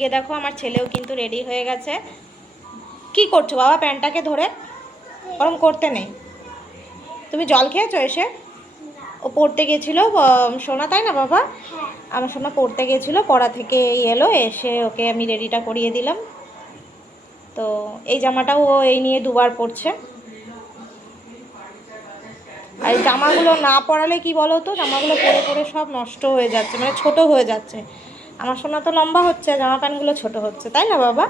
ये देखो আমার ছেলেও কিন্তু রেডি হয়ে গেছে। কি করছো বাবা প্যান্টটাকে ধরে? ওরকম করতে নেই। তুমি জল খেয়েছো এসে? ও পড়তে গেছিল সোনা, তাই না বাবা? আমার সোনা পড়তে গেছিল, পড়া থেকে এলো, এসে ওকে আমি রেডিটা করিয়ে দিলাম। তো এই জামাটাও ও এই নিয়ে দুবার পরছে। আর এই জামাগুলো না পরালে কি বলো তো, জামাগুলো পরে পরে সব নষ্ট হয়ে যাচ্ছে, মানে ছোট হয়ে যাচ্ছে। আমার সোনা তো লম্বা হচ্ছে, জামা প্যান্টগুলো ছোট হচ্ছে, তাই না বাবা?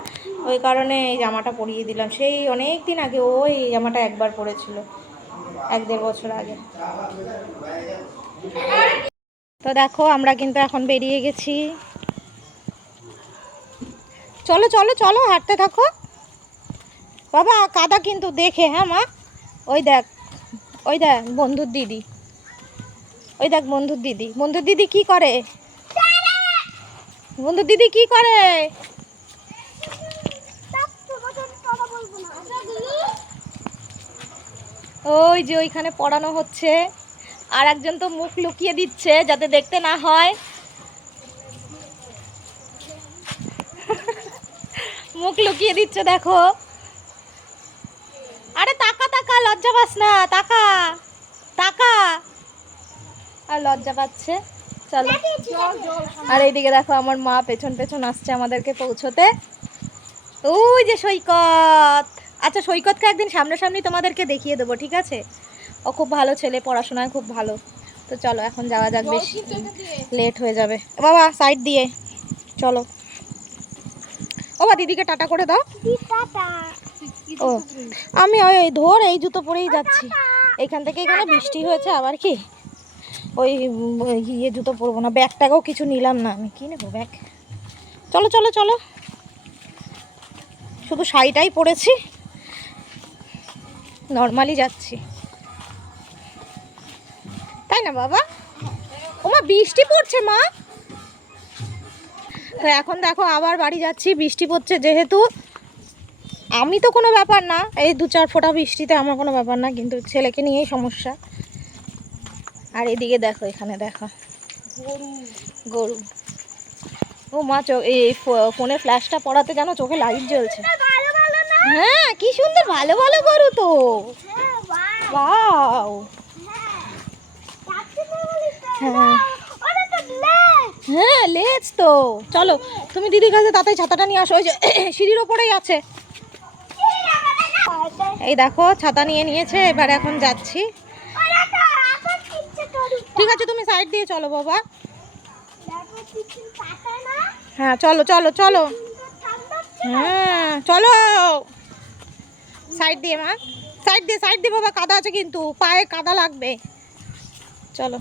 ওই কারণে এই জামাটা পরিয়ে দিলাম। সেই অনেক দিন আগে ও এই জামাটা একবার পরেছিল, 1-1.5 বছর আগে। তো দেখো আমরা কিন্তু এখন বেরিয়ে গেছি। চলো চলো চলো, হাঁটতে থাকো বাবা। কাদা কিন্তু দেখে, হ্যাঁ মা? ওই দেখ, ওই দেখ বন্ধুর দিদি, ওই দেখ বন্ধুর দিদি। বন্ধুর দিদি কি করে? বন্ধুর দিদি কি করে? ওই যে ওইখানে পড়ানো হচ্ছে, আর একজন তো মুখ লুকিয়ে দিচ্ছে যাতে দেখতে না হয়। মুখ লুকিয়ে দিচ্ছে দেখো। আরে তাকা তাকা, লজ্জা পাস না, তাকা তাকা। আর লজ্জা পাচ্ছে। চলো। আর এইদিকে দেখো আমার মা পেছন পেছন আসছে আমাদেরকে পৌঁছতে। ওই যে সৈকত। আচ্ছা সৈকতকে একদিন সামনাসামনি তোমাদেরকে দেখিয়ে দেবো, ঠিক আছে? ও খুব ভালো ছেলে, পড়াশোনায় খুব ভালো। তো চলো এখন যাওয়া যাক, বেশ লেট হয়ে যাবে। বাবা সাইড দিয়ে চলো। ও বা দিদিকে টাটা করে দাও। ও আমি ওই ধর এই জুতো পরেই যাচ্ছি। এইখান থেকে এখানে বৃষ্টি হয়েছে আবার কি, ওই ইয়ে জুতো পরবো না। ব্যাগটাকেও কিছু নিলাম না আমি, কি নেবো ব্যাগ। চলো চলো চলো, শুধু শাড়িটাই পরেছি, নর্মালি যাচ্ছি, তাই না বাবা? ওমা বৃষ্টি পড়ছে মা। তো এখন দেখো আবার বাড়ি যাচ্ছি, বৃষ্টি পড়ছে যেহেতু। আমি তো কোনো ব্যাপার না, এই 2-4 ফোঁটা বৃষ্টিতে আমার কোনো ব্যাপার না, কিন্তু ছেলেকে নিয়েই সমস্যা। আর এদিকে দেখো, এখানে দেখো গরু। ও মা, এই ফোনে ফ্ল্যাশটা পড়াতে জানো চোখে লাইট জ্বলছে। হ্যাঁ কি সুন্দর, ভালো ভালো গরু তো। ওয়াও। হ্যাঁ হ্যাঁ লেজ তো। চলো তুমি দিদির কাছে তাড়াতাড়ি ছাতাটা নিয়ে আসো, ওই যে সিঁড়ির ওপরেই আছে। এই দেখো ছাতা নিয়ে নিয়েছে, এবার এখন যাচ্ছি। ঠিক আছে তুমি সাইড দিয়ে চলো বাবা। হ্যাঁ চলো চলো চলো। হ্যাঁ চলো সাইড দিয়ে মা, সাইড দিয়ে, সাইড দিয়ে বাবা, কাদা আছে কিন্তু, পায়ে কাদা লাগবে। চলো।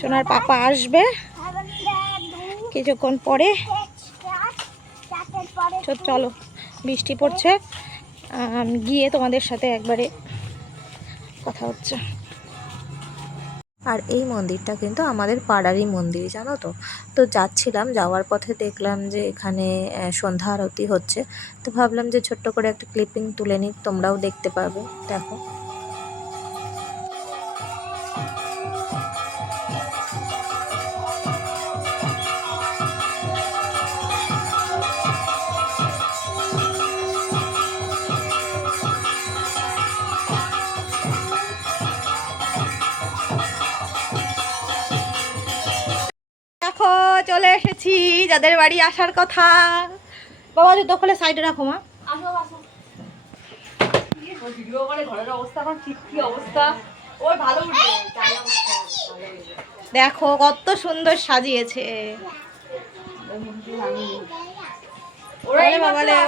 সোনার পাপা আসবে কিছুক্ষণ পরে। চলো বৃষ্টি পড়ছে, গিয়ে তোমাদের সাথে একবারে কথা হচ্ছে। আর এই মন্দিরটা কিন্তু আমাদের পাড়ারই মন্দির, জানো তো। তো যাচ্ছিলাম, যাওয়ার পথে দেখলাম যে এখানে সন্ধ্যা আরতি হচ্ছে। তো ভাবলাম যে ছোট্ট করে একটা ক্লিপিং তুলে নিই, তোমরাও দেখতে পাবে। দেখো দেখো চলে এসেছি যাদের বাড়ি আসার কথা। বাবা জুতো খুলে সাইডে রাখো মা। দেখো কত সুন্দর সাজিয়েছে।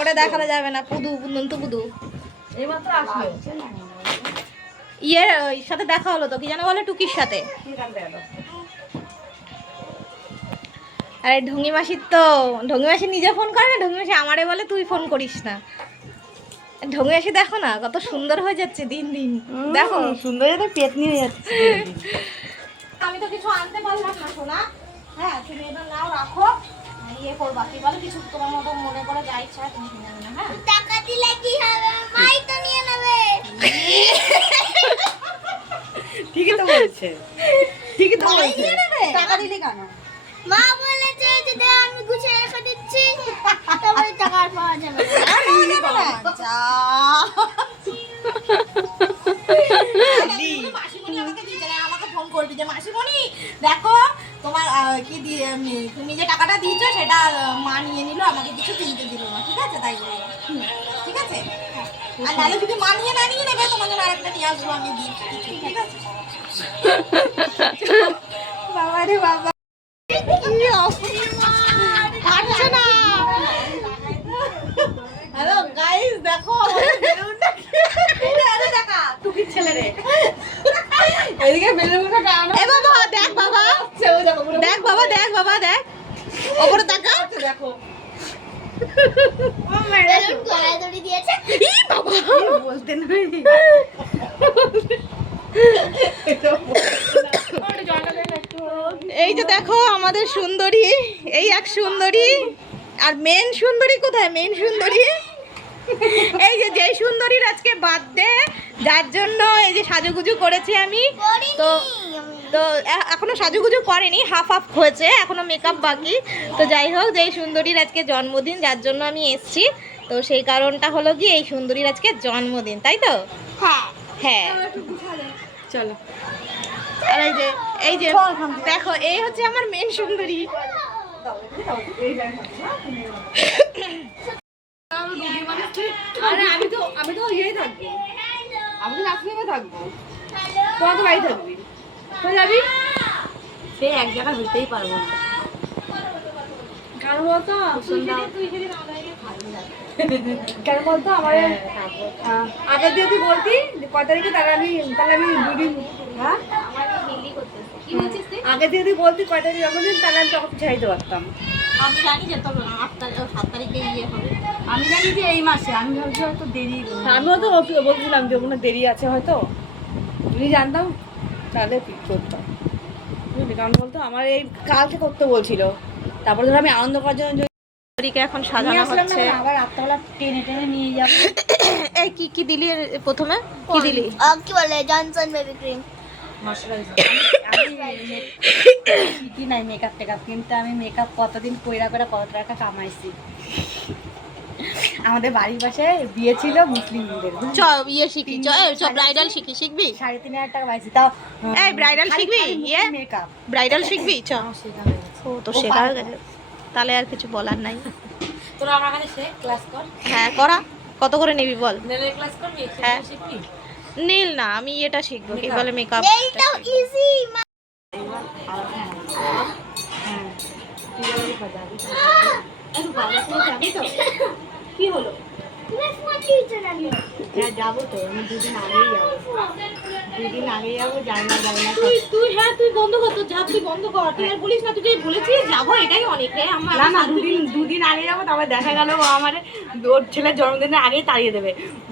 ওরা দেখানো যাবে না, পুদু নন্তু পুদু ইয়ের সাথে দেখা হলো তো, কি জানো বলে, টুকির সাথে। আরে ঢঙ্গি মাসির তো, ঢঙ্গি মাসি নিজে ফোন করে না, ঢঙ্গি মাসি আমারে বলে তুই ফোন করিস না। ঢঙ্গি মাসি দেখো না কত সুন্দর হয়ে যাচ্ছে দিন দিন, দেখো সুন্দর যাতে পেতনি হয়ে যাচ্ছে। আমি তো কিছু আনতে পারলাম না সোনা। হ্যাঁ তুমি এবার নাও, রাখো, ইয়ে করবা কি বলো, কিছু তোমার মতো মনে করে যা ইচ্ছা তুমি কিনে নেবে। হ্যাঁ টাকা দিলে কি হবে, মাই তো নিয়ে নেবে। বলছে, ঠিকই তো বলছে। নিয়ে নেবে? টাকা দিলি কেন? মা বলেছে যে দে আমি গুছিয়ে রেখে দিচ্ছি, তারপরে টাকা আর পাওয়া যাবে না। যা। মাসিমণি আমাকে দিয়েছে, না, আমাকে ফোন করবি যে মাসিমণি দেখো তোমার কি দিয়ে তুমি যে টাকাটা দিয়েছো সেটা মা নিয়ে নিল, আমাকে কিছু কিনতে দিল না, ঠিক আছে? তাই বলবো। ঠিক আছে? আর নাহলে যদি মা নিয়ে না নিয়ে নেবে তোমার জন্য আরেকটা নিয়ে আসবো আমি দিই, ঠিক আছে? বাবা রে বাবা, পারছে না। হ্যালো গাইস, দেখো আমাদের বেলুনটা আরে দেখা টুকির ছেলে রে। এদিকে বেলুনটা টানো। এ বাবা দেখ বাবা, দেখ বাবা, দেখ বাবা, দেখ ওপরে তাকা। দেখো। বেলুন গলায় দড়ি দিয়েছে। ই বাবা, বলতে নয়। এই যে দেখো আমাদের সুন্দরী, এই এক সুন্দরী। আর মেন সুন্দরী কোথায়? মেন সুন্দরী এই যে, যেই সুন্দরীর আজকে বার্থডে, যার জন্য এই যে সাজুগুজু করেছি আমি। তো তো এখনো সাজুগুজু করেনি, হাফ হাফ হয়েছে, এখনো মেকআপ বাকি। তো যাই হোক, যেই সুন্দরীর আজকে জন্মদিন, যার জন্য আমি এসেছি, তো সেই কারণটা হলো কি এই সুন্দরীর আজকে জন্মদিন, তাই তো? হ্যাঁ, হ্যাঁ। চলো। আর এই যে দেখো, এই হচ্ছে আমার মেন সুন্দরী। আরে আমি তো ইয়েই থাকবো, আমি তো নাচনিমে থাকবো। তোরা তো বাড়ি থাকবি, কোথায় যাবি? সে এক জায়গায় হইতেই পারবো না। কেন বলতো কেন বলতো আমার আগের দিয়ে তুই বলতি যে কয় তারিখে, তাহলে আমি দুদিন, হ্যাঁ আগে দিয়ে তুই বলতি কয় তারিখে জন্মদিন, তাহলে আমি তখন ছাড়িতে পারতাম। আমি জানি যে তোর 7 তারিখে ইয়ে হবে। আমি জানি যে এই মাসে, আমি ভাবছি হয়তো দেরি, আমিও তো বলছিলাম যে কোনো দেরি আছে হয়তো, যদি জানতাম তাহলে পিক করতাম, বুঝলি? কারণ বলতো আমার এই কালকে করতে বলছিল, তারপরে ধর আমি আনন্দ করার জন্য সুন্দরীকে এখন সাজানো হচ্ছে। আবার রাত্রেবেলা টেনে টেনে নিয়ে যাবো। এই কি দিলি প্রথমে? কি দিলি? কি বলে জনসন বেবি ক্রিম। শিখি নাই মেকআপ টেকআপ, কিন্তু আমি মেকআপ কতদিন কইরা করে কত টাকা কামাইছি। আমাদের বাড়ির পাশে বিয়ে ছিল মুসলিমদের, চ ইয়ে শিখি, চ ব্রাইডাল শিখবি? 3,500 টাকা পাইছি, তাও এই ব্রাইডাল শিখবি? ইয়ে মেকআপ ব্রাইডাল শিখবি? চ। ও তো শেখা হয়ে গেছে, তাহলে আর কিছু বলার নাই। তোরা আমার কাছে শেখ, ক্লাস কর। হ্যাঁ করা, কত করে নিবি বল? নেলের ক্লাস করবি? হ্যাঁ। শিখবি? নীল না, আমি এটা শিখবো, কি বলে মেকআপ। এইটাও ইজি। কি হলো? তুমি ফোন দিয়েছো না কেন? হ্যাঁ যাবো তো, আমি 2 দিন আগেই যাবো, 2 দিন আগেই যাবো। যাই না তুই বন্ধ কর, তোর তুই বন্ধ কর, তুই আর বলিস না, তুই যে বলেছিস যাবো, এটাই অনেক রে আমার। না 2 দিন আগে যাবো, তারপরে দেখা গেল ও আমার ওর ছেলের জন্মদিনের আগেই তাড়িয়ে দেবে,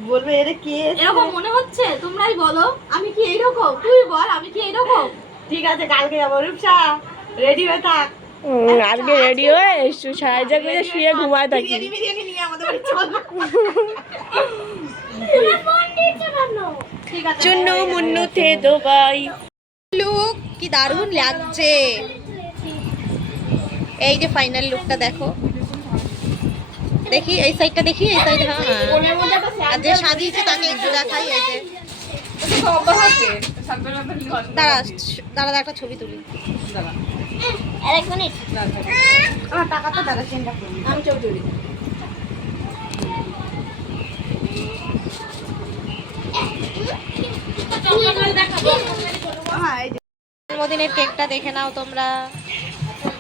বলবে এটা কে এরকম মনে হচ্ছে? তোমরাই বলো, আমি কি এইরকম? তুই বল, আমি কি এইরকম? ঠিক আছে কালকে যাবো। রূপসা রেডি হয়ে থাক। আজকে রেডি হয়ে সাহায্য করে শুয়ে ঘুমায় থাকি। বিরিয়ানি নিয়ে আমাদের বাড়ি চল। তুমি ফোন দিয়েছো কেন? ঠিক আছে, চুন্নু মুন্নু তে দুবাই। লুক কি দারুণ লাগছে। এই যে ফাইনাল লুকটা দেখো, দেখি এই সাইডটা, দেখি এই সাইড। হ্যাঁ, আর যে সাজিয়েছে তাকে একটু দেখাই। এই যে দাঁড়া একটা ছবি তুলি। এক মিনিট। আমার টাকা তো দাদা চেনটা করবি, আমি চৌধুরী। জন্মদিনের কেকটা দেখে নাও তোমরা।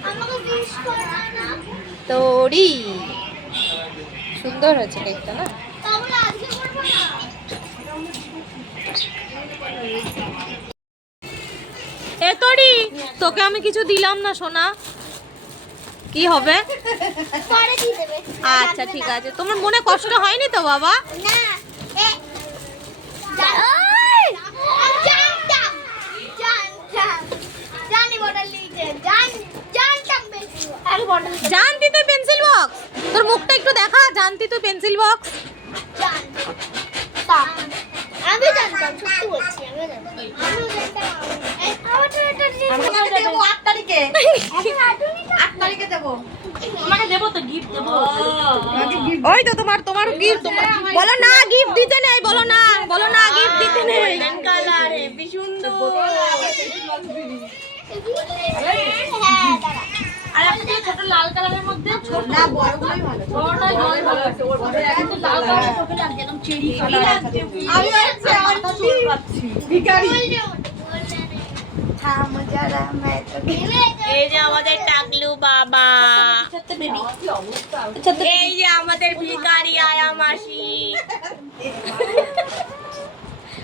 আমাকে উইশ করো না। তোরি সুন্দর হয়েছে কেকটা না? তাহলে আজকে করবো না। এ তোরি, তোকে আমি কিছু দিলাম না সোনা, কি হবে? পরে দিয়ে দেবে। আচ্ছা ঠিক আছে, তোমার মনে কষ্ট হয়নি তো বাবা? না এ জানি বটল লিখে জানতাম বেশি আগে বটল জানতি তুই পেন্সিল বক্স, তোর মুখটা একটু দেখা, জানতি তুই পেন্সিল বক্স। জানতাম আমি জানতাম সত্যি বলছি যাবে না। আমিও যেতে পারবো। এই আমারটা এটা দিয়ে তোমাকে দেবো 8 তারিখে। এখন আটুনি 8 তারিখে দেবো। তোমাকে দেবো তো গিফট দেবো। ওই তো তোমার গিফট বলো না, গিফট দিতে নেই, বলো না গিফট দিতে নেই। কালার হেবি সুন্দর। হ্যাঁ দাঁড়া। আর একটা ছোট লাল কালারের মধ্যে ছোট না বড়গুলোই ভালো। বড়টা জল ভালো আছে। ওর মধ্যে একদম লাল কালারের চোখে লাগছে একদম চেরি কালার লাগছে। আমি হচ্ছে আনছি ভিখারি। থাম যারা मैं तो এই যে আমাদের টাকলু বাবা, এই যে আমাদের ভিখারি আয়া মাসি।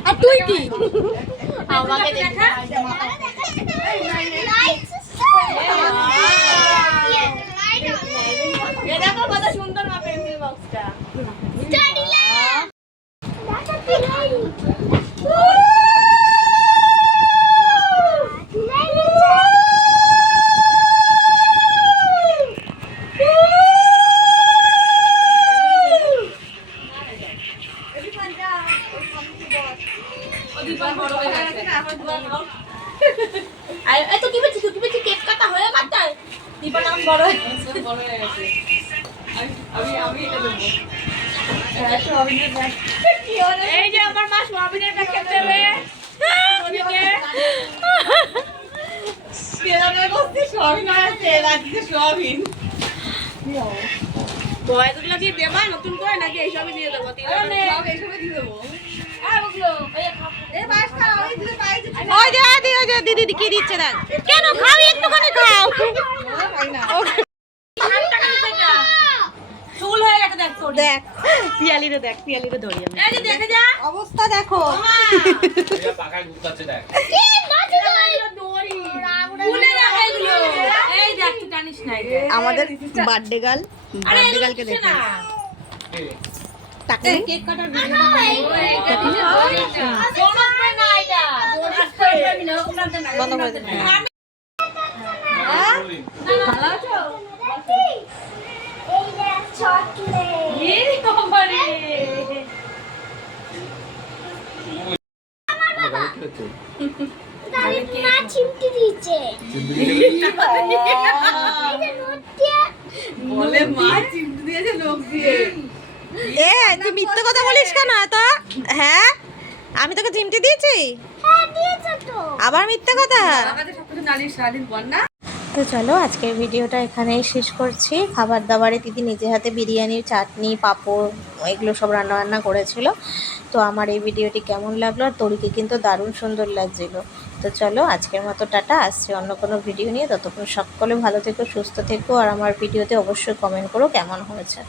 আর তুই কি? আমাকে দেখা। এ দেখো কত সুন্দর মা পেন্সিল বক্সটা। আর এই তো কি বলছিস কেক কাটা হয়ে গেছে। দীপা নাম বড় হয়ে গেছে। এই যে আমার মা সোয়াবিনের প্যাকেট দেবে। ওদিকে বয়সগুলো দিয়ে দেবা নতুন করে নাকি এইসবই দিয়ে দেবো? ওই যে দিদি কি দিচ্ছে দেখ। কেন খাও, একটুখানি খাও। চুল হয়ে গেছে দেখ তোর। দেখ পিয়ালিরে ধরি আমি। এই যে দেখে যা। অবস্থা দেখো। পাকায় ঘুরতাছে দেখ। খুলে রাখ এগুলো। এই দেখ তুই জানিস না এটা। আমাদের বার্থডে গার্ল, আরে বার্থডে এগুলো গার্লকে দিচ্ছে দেখো। না। তাকে কেক কাটার ভিডিও। ডোনাট পাই না এটা। ডোনাট পাই না ওখানে না। বন্ধ করে দে। ভালো আছো? এই যে চকলেট এই বাবারে। তাহলে মা চিমটি দিয়েছে এই যে নোটিয়া বলে মা চিমটি দিয়েছে লোক দিয়ে। এ তুই মিথ্যে কথা বলিস কেন এত? হ্যাঁ আমি তোকে চিমটি দিয়েছি, হ্যাঁ দিয়েছে তো আবার মিথ্যে কথা। আমাদের সবকিছু জানিস সারাদিন পর না। তো চলো আজকের ভিডিওটা এখানেই শেষ করছি। খাবার দাবারে দিদি নিজে হাতে বিরিয়ানি, চাটনি, পাঁপড় এগুলো সব রান্না করেছিল। তো আমার এই ভিডিওটি কেমন লাগলো, আর তরিকে কিন্তু দারুণ সুন্দর লাগছিল। তো চলো আজকের মতো টাটা, আসছি অন্য কোনো ভিডিও নিয়ে। ততক্ষণ সকলে ভালো থেকো, সুস্থ থেকো, আর আমার ভিডিওতে অবশ্যই কমেন্ট করো কেমন হয়েছে।